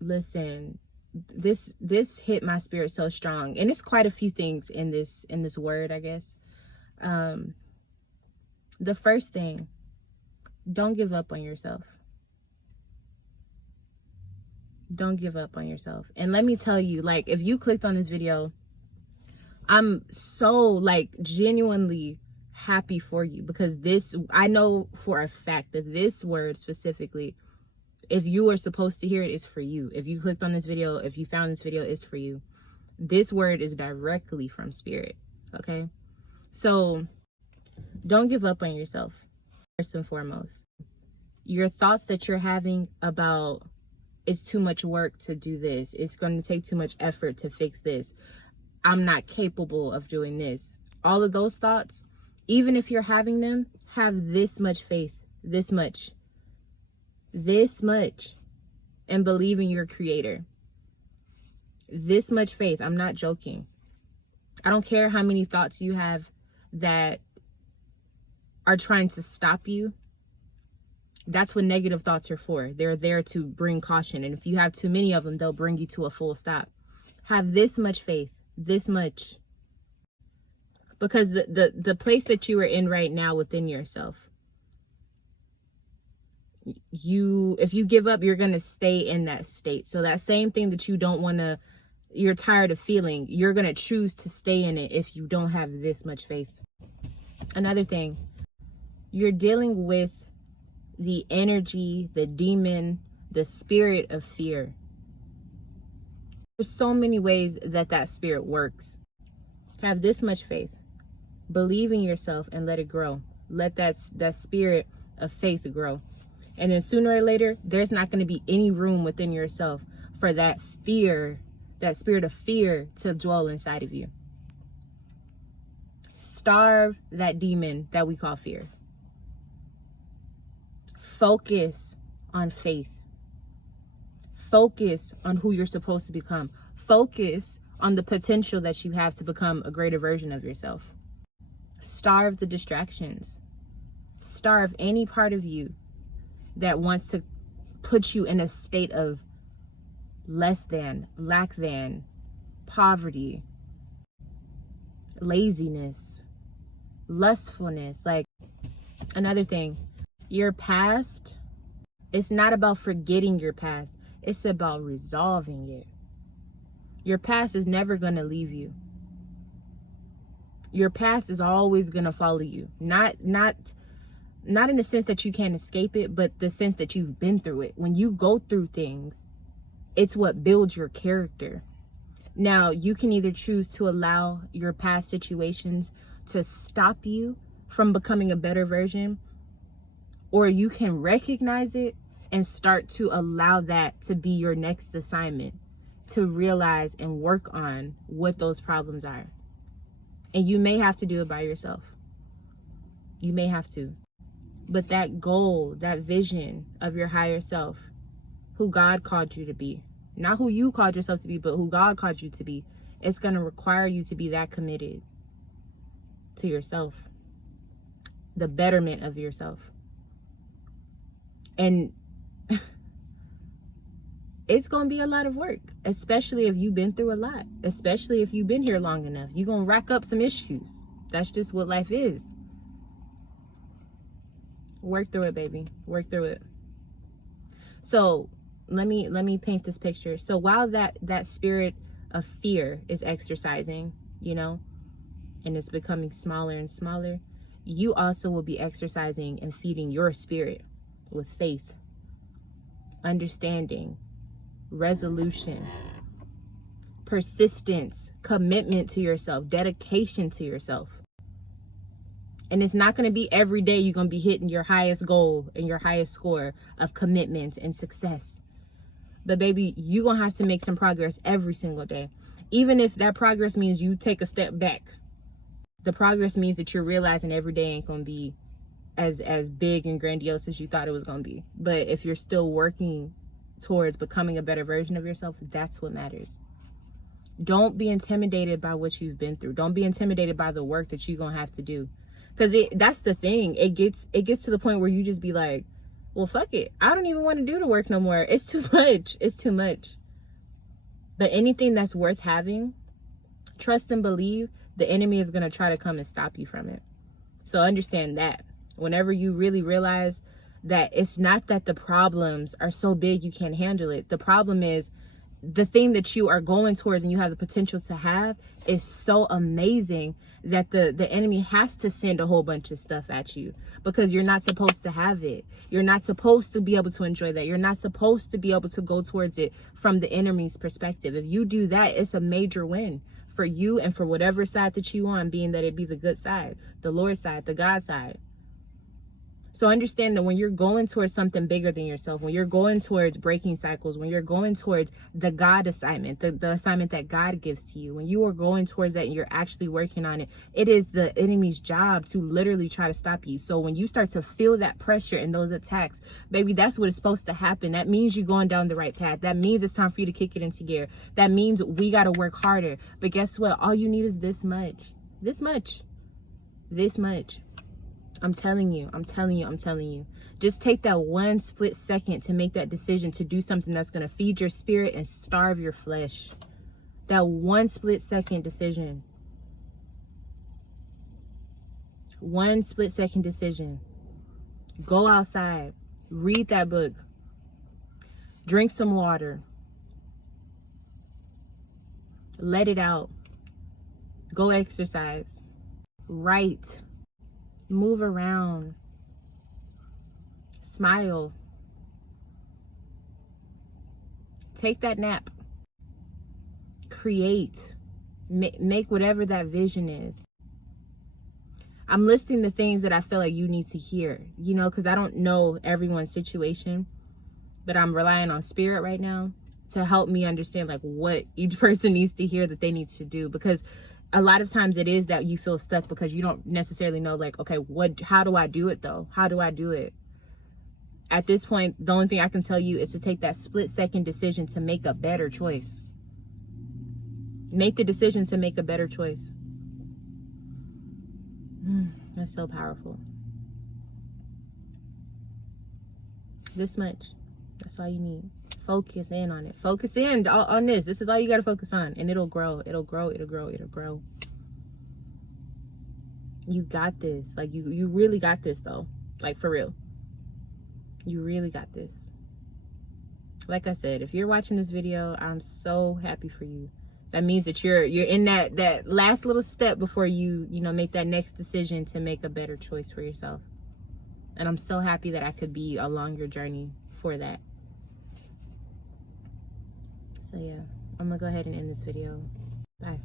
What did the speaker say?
listen, this hit my spirit so strong, and it's quite a few things in this word, I guess. The first thing, don't give up on yourself. Don't give up on yourself. And let me tell you, like, if you clicked on this video, I'm so, like, genuinely happy for you, because this, I know for a fact that this word specifically, if you were supposed to hear it, is for you. If you clicked on this video, if you found this video, it's for you. This word is directly from Spirit, okay? So don't give up on yourself, first and foremost. Your thoughts that you're having about, it's too much work to do this, it's going to take too much effort to fix this, I'm not capable of doing this, all of those thoughts, even if you're having them, have this much faith, this much, and believe in your Creator. This much faith. I'm not joking. I don't care how many thoughts you have that are trying to stop you. That's what negative thoughts are for. They're there to bring caution. And if you have too many of them, they'll bring you to a full stop. Have this much faith, this much. Because the place that you are in right now within yourself, if you give up, you're going to stay in that state. So that same thing that you don't want to, you're tired of feeling, you're going to choose to stay in it if you don't have this much faith. Another thing, you're dealing with the energy, the demon, the spirit of fear. There's so many ways that spirit works. Have this much faith. Believe in yourself and let it grow. Let that spirit of faith grow. And then sooner or later, there's not going to be any room within yourself for that fear, that spirit of fear to dwell inside of you. Starve that demon that we call fear. Focus on faith. Focus on who you're supposed to become. Focus on the potential that you have to become a greater version of yourself. Starve the distractions. Starve any part of you that wants to put you in a state of less than, lack than, poverty, laziness, lustfulness. Like, another thing, your past, it's not about forgetting your past. It's about resolving it. Your past is never going to leave you. Your past is always going to follow you. Not in the sense that you can't escape it, but the sense that you've been through it. When you go through things, it's what builds your character. Now, you can either choose to allow your past situations to stop you from becoming a better version, or you can recognize it and start to allow that to be your next assignment, to realize and work on what those problems are. And you may have to do it by yourself. You may have to. But that goal, that vision of your higher self, who God called you to be, not who you called yourself to be, but who God called you to be, it's going to require you to be that committed to yourself, the betterment of yourself. And it's going to be a lot of work, especially if you've been through a lot, especially if you've been here long enough. You're going to rack up some issues. That's just what life is. Work through it, baby. Work through it. So let me paint this picture. So while that spirit of fear is exercising, and it's becoming smaller and smaller, you also will be exercising and feeding your spirit with faith, understanding, resolution, persistence, commitment to yourself, dedication to yourself. And it's not going to be every day you're going to be hitting your highest goal and your highest score of commitment and success. But baby, you're going to have to make some progress every single day. Even if that progress means you take a step back. The progress means that you're realizing every day ain't going to be as big and grandiose as you thought it was going to be. But if you're still working towards becoming a better version of yourself, that's what matters. Don't be intimidated by what you've been through. Don't be intimidated by the work that you're going to have to do. Because that's the thing. It gets to the point where you just be like, well, fuck it. I don't even want to do the work no more. It's too much. It's too much. But anything that's worth having, trust and believe the enemy is going to try to come and stop you from it. So understand that. Whenever you really realize that it's not that the problems are so big you can't handle it. The problem is the thing that you are going towards and you have the potential to have is so amazing that the enemy has to send a whole bunch of stuff at you, because you're not supposed to have it. You're not supposed to be able to enjoy that. You're not supposed to be able to go towards it from the enemy's perspective. If you do that, it's a major win for you and for whatever side that you on, being that it be the good side, the Lord's side, the God side. So understand that when you're going towards something bigger than yourself, when you're going towards breaking cycles, when you're going towards the God assignment, the assignment that God gives to you, when you are going towards that and you're actually working on it, it is the enemy's job to literally try to stop you. So when you start to feel that pressure and those attacks, baby, that's what is supposed to happen. That means you're going down the right path. That means it's time for you to kick it into gear. That means we got to work harder. But guess what? All you need is this much. This much. This much. I'm telling you. Just take that one split second to make that decision to do something that's going to feed your spirit and starve your flesh. That one split second decision. One split second decision. Go outside. Read that book. Drink some water. Let it out. Go exercise. Write. Move around. Smile. Take that nap. Create. Make whatever that vision is. I'm listing the things that I feel like you need to hear, you know, because I don't know everyone's situation, but I'm relying on spirit right now to help me understand like what each person needs to hear that they need to do. Because a lot of times it is that you feel stuck because you don't necessarily know, like, okay, how do I do it though? How do I do it? At this point, the only thing I can tell you is to take that split second decision to make a better choice. Make the decision to make a better choice. That's so powerful. This much. That's all you need. Focus in on it. Focus in on this. This is all you got to focus on. And it'll grow. It'll grow. It'll grow. It'll grow. You got this. Like, you really got this, though. Like, for real. You really got this. Like I said, if you're watching this video, I'm so happy for you. That means that you're in that last little step before you make that next decision to make a better choice for yourself. And I'm so happy that I could be along your journey for that. So yeah, I'm gonna go ahead and end this video. Bye.